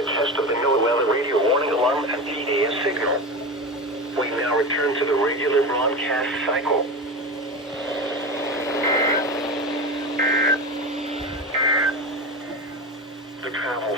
a test of the NOAA weather radio warning alarm and EAS signal. We now return to the regular broadcast cycle. The travel